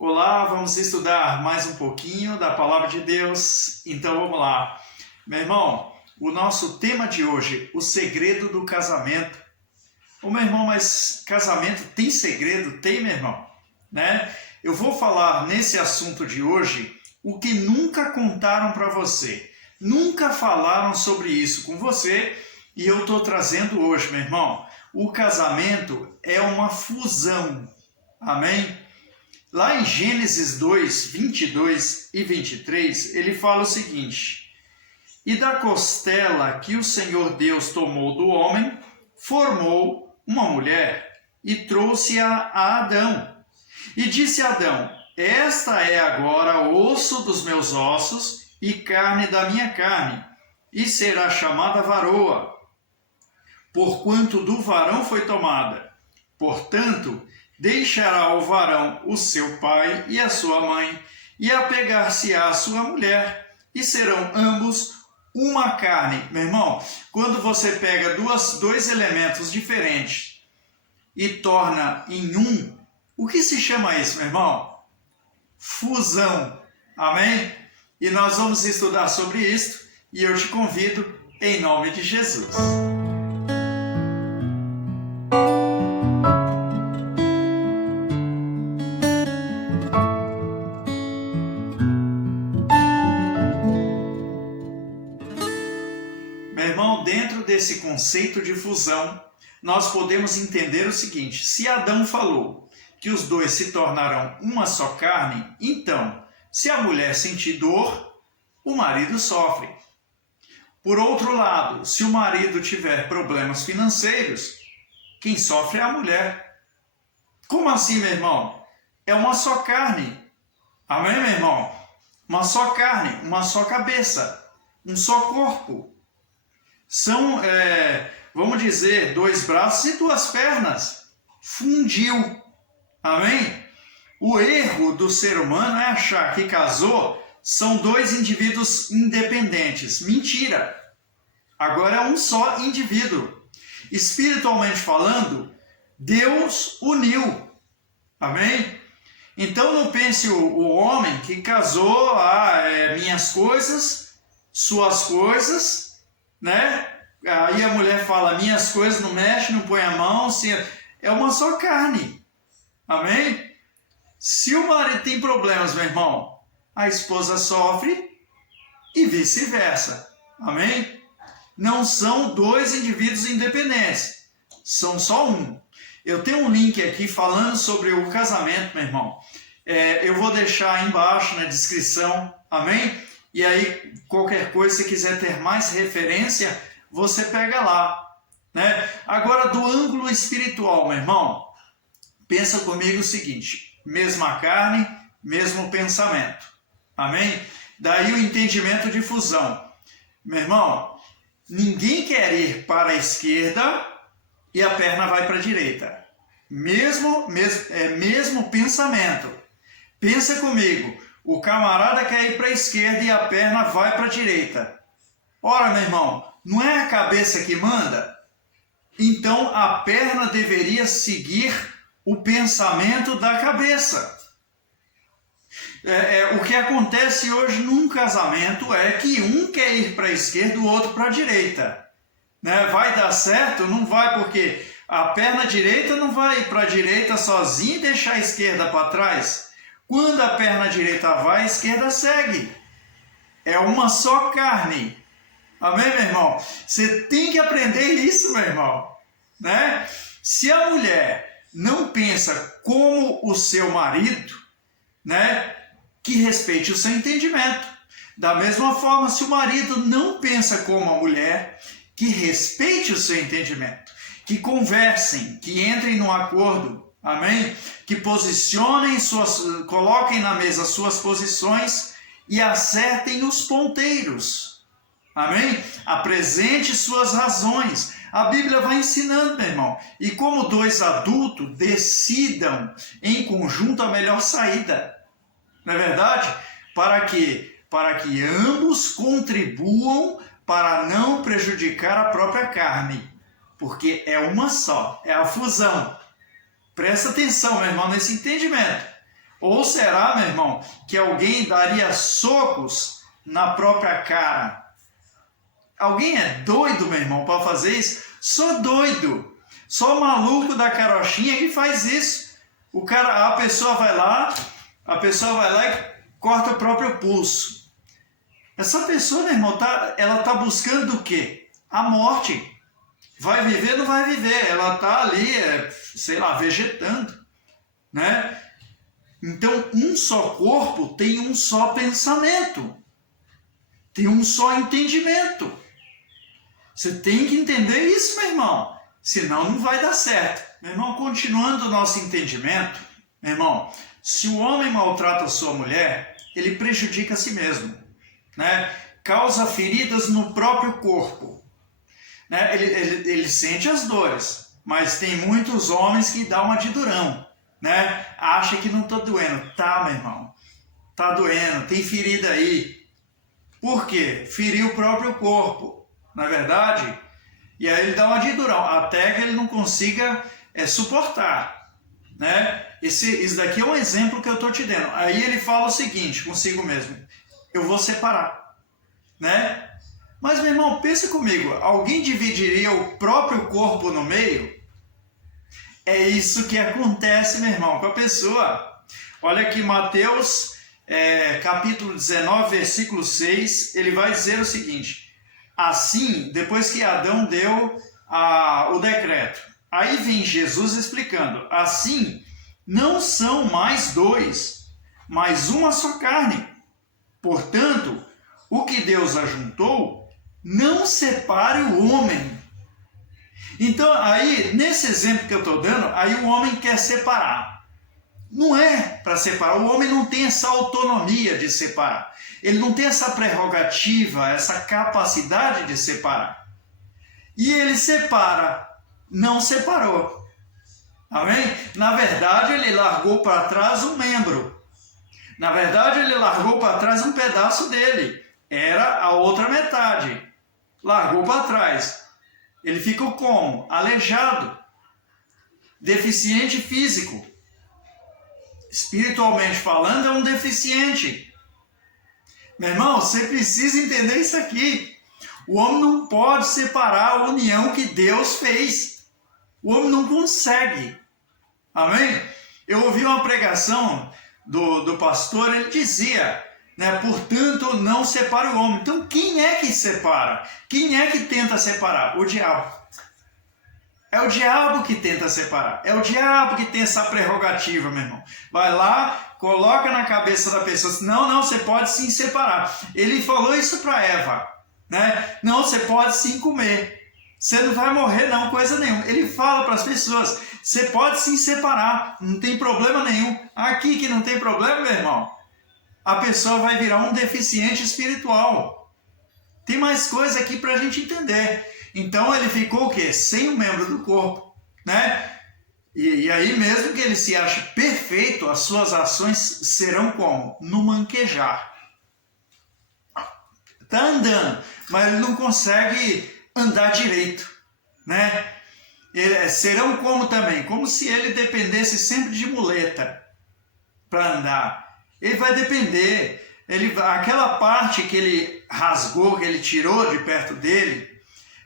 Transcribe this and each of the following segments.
Olá, vamos estudar mais um pouquinho da Palavra de Deus. Então vamos lá. Meu irmão, o nosso tema de hoje, o segredo do casamento. Ô meu irmão, mas casamento tem segredo? Tem, meu irmão? Né? Eu vou falar nesse assunto de hoje o que nunca contaram para você. Nunca falaram sobre isso com você e eu estou trazendo hoje, meu irmão. O casamento é uma fusão. Amém? Lá em Gênesis 2, 22 e 23, ele fala o seguinte: E da costela que o Senhor Deus tomou do homem, formou uma mulher e trouxe-a a Adão. E disse a Adão: Esta é agora osso dos meus ossos e carne da minha carne, e será chamada varoa, porquanto do varão foi tomada. Portanto, deixará o varão o seu pai e a sua mãe, e apegar-se-á à sua mulher, e serão ambos uma carne. Meu irmão, quando você pega dois elementos diferentes e torna em um, o que se chama isso, meu irmão? Fusão. Amém? E nós vamos estudar sobre isso, e eu te convido em nome de Jesus. Meu irmão, dentro desse conceito de fusão, nós podemos entender o seguinte: se Adão falou que os dois se tornarão uma só carne, então, se a mulher sentir dor, o marido sofre. Por outro lado, se o marido tiver problemas financeiros, quem sofre é a mulher. Como assim, meu irmão? É uma só carne. Amém, meu irmão? Uma só carne, uma só cabeça, um só corpo. São, vamos dizer, dois braços e duas pernas. Fundiu. Amém? O erro do ser humano é achar que casou são dois indivíduos independentes. Mentira! Agora é um só indivíduo. Espiritualmente falando, Deus uniu. Amém? Então não pense o homem que casou, minhas coisas, suas coisas, né? Aí a mulher fala, minhas coisas, não mexe, não põe a mão, é uma só carne. Amém? Se o marido tem problemas, meu irmão, a esposa sofre e vice-versa. Amém? Não são dois indivíduos independentes, são só um. Eu tenho um link aqui falando sobre o casamento, meu irmão. Eu vou deixar aí embaixo na descrição, amém? E aí, qualquer coisa, se quiser ter mais referência, você pega lá, né? Agora, do ângulo espiritual, meu irmão, pensa comigo o seguinte: mesma carne, mesmo pensamento, amém? Daí o entendimento de fusão. Meu irmão, ninguém quer ir para a esquerda e a perna vai para a direita. Mesmo pensamento. Pensa comigo, o camarada quer ir para a esquerda e a perna vai para a direita. Ora, meu irmão, não é a cabeça que manda? Então a perna deveria seguir o pensamento da cabeça. O que acontece hoje num casamento é que um quer ir para a esquerda e o outro para a direita. Né? Vai dar certo? Não vai, porque a perna direita não vai para a direita sozinha e deixar a esquerda para trás. Quando a perna direita vai, a esquerda segue. É uma só carne. Amém, meu irmão? Você tem que aprender isso, meu irmão. Né? Se a mulher não pensa como o seu marido, né, que respeite o seu entendimento. Da mesma forma, se o marido não pensa como a mulher, que respeite o seu entendimento. Que conversem, que entrem num acordo. Amém? Que coloquem na mesa suas posições e acertem os ponteiros. Amém? Apresente suas razões. A Bíblia vai ensinando, meu irmão. E como dois adultos decidam em conjunto a melhor saída. Não é verdade? Para que ambos contribuam para não prejudicar a própria carne. Porque é uma só, é a fusão. Presta atenção, meu irmão, nesse entendimento. Ou será, meu irmão, que alguém daria socos na própria cara? Alguém é doido, meu irmão, para fazer isso? Sou doido. Só maluco da carochinha que faz isso. A pessoa vai lá e corta o próprio pulso. Essa pessoa, meu irmão, ela está buscando o quê? A morte. Vai viver, não vai viver. Ela está ali, sei lá, vegetando, né? Então, um só corpo tem um só pensamento. Tem um só entendimento. Você tem que entender isso, meu irmão. Senão não vai dar certo. Meu irmão, continuando o nosso entendimento, meu irmão, se o homem maltrata a sua mulher, ele prejudica a si mesmo, né? Causa feridas no próprio corpo, né? Ele sente as dores, mas tem muitos homens que dão uma de durão, né? Acha que não está doendo. Tá, meu irmão, tá doendo, tem ferida aí. Por quê? Feriu o próprio corpo, na verdade. E aí ele dá uma de durão, até que ele não consiga suportar, né? Isso daqui é um exemplo que eu estou te dando. Aí ele fala o seguinte consigo mesmo: eu vou separar, né? Mas, meu irmão, pensa comigo, alguém dividiria o próprio corpo no meio? É isso que acontece, meu irmão, com a pessoa. Olha aqui, Mateus, capítulo 19, versículo 6, ele vai dizer o seguinte: assim, depois que Adão deu o decreto, aí vem Jesus explicando: assim, não são mais dois, mas uma só carne. Portanto, o que Deus ajuntou, não separe o homem. Então, aí, nesse exemplo que eu estou dando, aí o homem quer separar. Não é para separar. O homem não tem essa autonomia de separar. Ele não tem essa prerrogativa, essa capacidade de separar. E ele separa, não separou. Amém? Na verdade, ele largou para trás um membro. Na verdade, ele largou para trás um pedaço dele. Era a outra metade. Largou para trás. Ele ficou como? Aleijado. Deficiente físico. Espiritualmente falando, é um deficiente. Meu irmão, você precisa entender isso aqui. O homem não pode separar a união que Deus fez. O homem não consegue. Amém? Eu ouvi uma pregação do pastor, ele dizia, né, portanto, não separe o homem. Então, quem é que separa? Quem é que tenta separar? O diabo. É o diabo que tenta separar. É o diabo que tem essa prerrogativa, meu irmão. Vai lá, coloca na cabeça da pessoa assim: não, você pode sim separar. Ele falou isso para Eva, né? Não, você pode sim comer. Você não vai morrer não, coisa nenhuma. Ele fala para as pessoas: você pode sim separar, não tem problema nenhum. Aqui que não tem problema, meu irmão, a pessoa vai virar um deficiente espiritual. Tem mais coisa aqui para a gente entender. Então ele ficou o quê? Sem um membro do corpo, né? E aí mesmo que ele se ache perfeito, as suas ações serão como? No manquejar. Está andando, mas ele não consegue andar direito, né? Serão como também? Como se ele dependesse sempre de muleta para andar. Ele vai depender. Aquela parte que ele rasgou, que ele tirou de perto dele,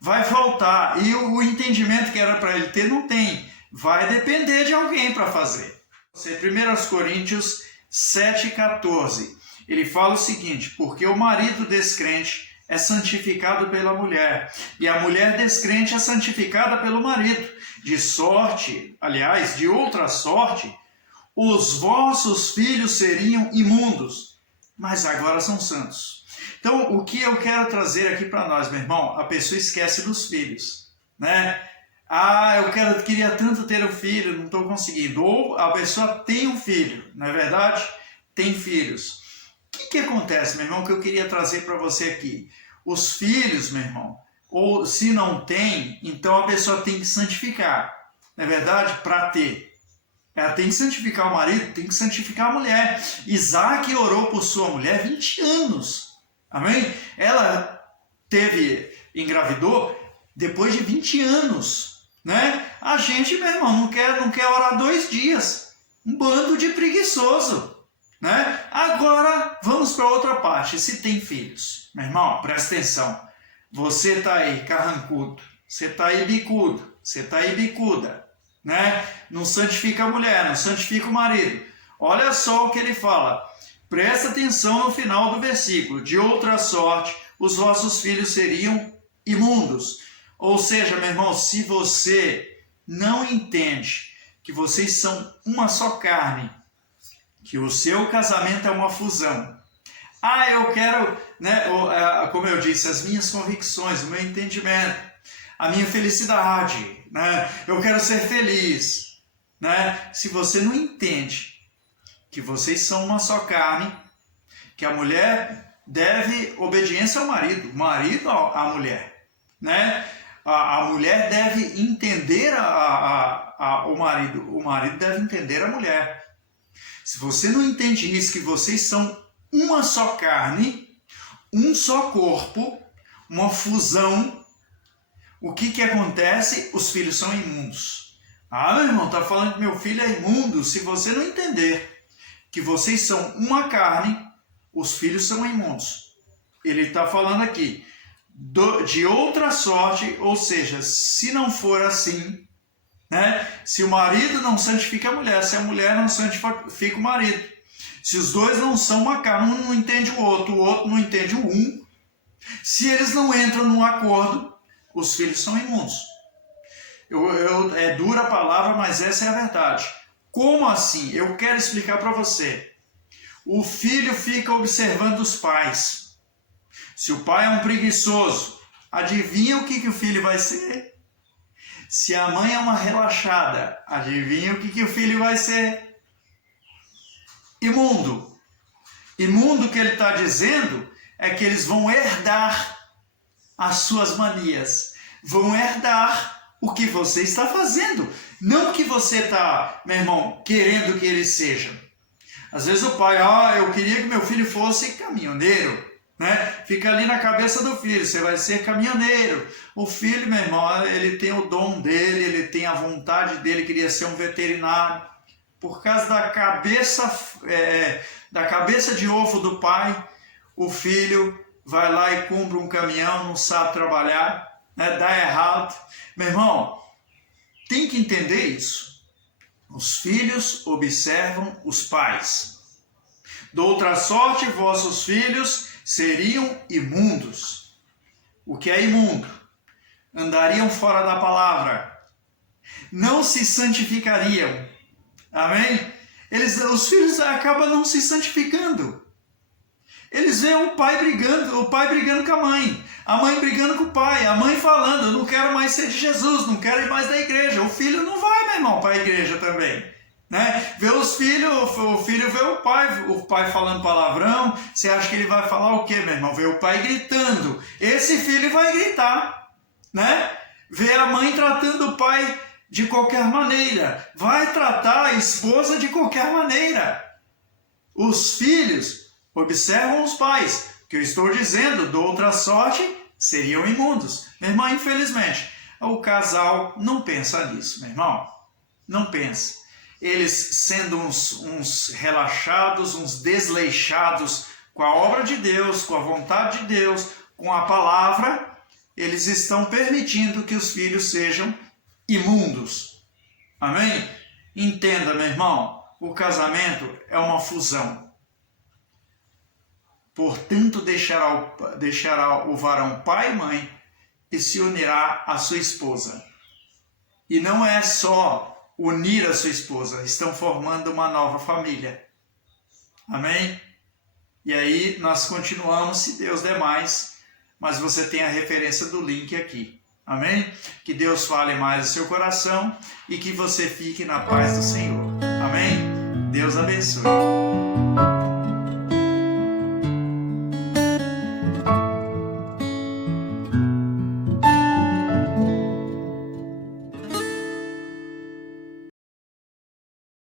vai faltar. E o entendimento que era para ele ter, não tem. Vai depender de alguém para fazer. 1 Coríntios 7,14. Ele fala o seguinte: porque o marido descrente é santificado pela mulher, e a mulher descrente é santificada pelo marido. De outra sorte, os vossos filhos seriam imundos, mas agora são santos. Então, o que eu quero trazer aqui para nós, meu irmão, a pessoa esquece dos filhos, né? Eu queria tanto ter um filho, não estou conseguindo. Ou a pessoa tem um filho, não é verdade? Tem filhos. O que acontece, meu irmão, que eu queria trazer para você aqui? Os filhos, meu irmão, ou se não tem, então a pessoa tem que santificar, não é verdade? Para ter. Ela tem que santificar o marido, tem que santificar a mulher. Isaac orou por sua mulher 20 anos. Amém? Ela engravidou depois de 20 anos, né? A gente, meu irmão, não quer orar 2 dias. Um bando de preguiçoso, né? Agora, vamos para outra parte. Se tem filhos. Meu irmão, presta atenção. Você está aí carrancudo, você está aí bicudo, você está aí bicuda, né? Não santifica a mulher, não santifica o marido. Olha só o que ele fala. Presta atenção no final do versículo. De outra sorte, os vossos filhos seriam imundos. Ou seja, meu irmão, se você não entende que vocês são uma só carne, que o seu casamento é uma fusão. Ah, eu quero, né, como eu disse, as minhas convicções, o meu entendimento, a minha felicidade, né? Eu quero ser feliz, né? Se você não entende que vocês são uma só carne, que a mulher deve obediência ao marido, o marido à mulher, né? A mulher deve entender o marido deve entender a mulher. Se você não entende isso, que vocês são uma só carne, um só corpo, uma fusão, o que acontece? Os filhos são imundos. Ah, meu irmão, está falando que meu filho é imundo. Se você não entender que vocês são uma carne, os filhos são imundos. Ele está falando aqui de outra sorte, ou seja, se não for assim, né? Se o marido não santifica a mulher, se a mulher não santifica o marido, se os dois não são uma carne, um não entende o outro não entende o um, se eles não entram num acordo, os filhos são imundos. É dura a palavra, mas essa é a verdade. Como assim? Eu quero explicar para você. O filho fica observando os pais. Se o pai é um preguiçoso, adivinha o que o filho vai ser? Se a mãe é uma relaxada, adivinha o que o filho vai ser? Imundo. Imundo, que ele está dizendo é que eles vão herdar as suas manias, vão herdar o que você está fazendo, não o que você está, meu irmão, querendo que eles sejam. Às vezes o pai, eu queria que meu filho fosse caminhoneiro, né? Fica ali na cabeça do filho, você vai ser caminhoneiro. O filho, meu irmão, ele tem o dom dele, ele tem a vontade dele, queria ser um veterinário. Por causa da cabeça de ovo do pai, o filho vai lá e compra um caminhão, não sabe trabalhar, né? Dá errado. Meu irmão, tem que entender isso. Os filhos observam os pais. De outra sorte, vossos filhos seriam imundos. O que é imundo? Andariam fora da palavra. Não se santificariam. Amém? Os filhos acabam não se santificando. Eles veem o pai brigando com a mãe brigando com o pai, a mãe falando, eu não quero mais ser de Jesus, não quero ir mais da igreja. O filho não vai, meu irmão, para a igreja também. Né? Vê os filhos, o filho vê o pai falando palavrão, você acha que ele vai falar o quê, meu irmão? Vê o pai gritando, esse filho vai gritar, né? Vê a mãe tratando o pai de qualquer maneira, vai tratar a esposa de qualquer maneira. Os filhos observam os pais, que eu estou dizendo, de outra sorte, seriam imundos. Meu irmão, infelizmente, o casal não pensa nisso, meu irmão, não pensa. Eles sendo uns relaxados, uns desleixados com a obra de Deus, com a vontade de Deus, com a palavra, eles estão permitindo que os filhos sejam imundos. Amém? Entenda, meu irmão, o casamento é uma fusão. Portanto, deixará o varão pai e mãe e se unirá à sua esposa. E não é só unir a sua esposa, estão formando uma nova família. Amém? E aí nós continuamos, se Deus der mais, mas você tem a referência do link aqui. Amém? Que Deus fale mais no seu coração e que você fique na paz do Senhor. Amém? Deus abençoe.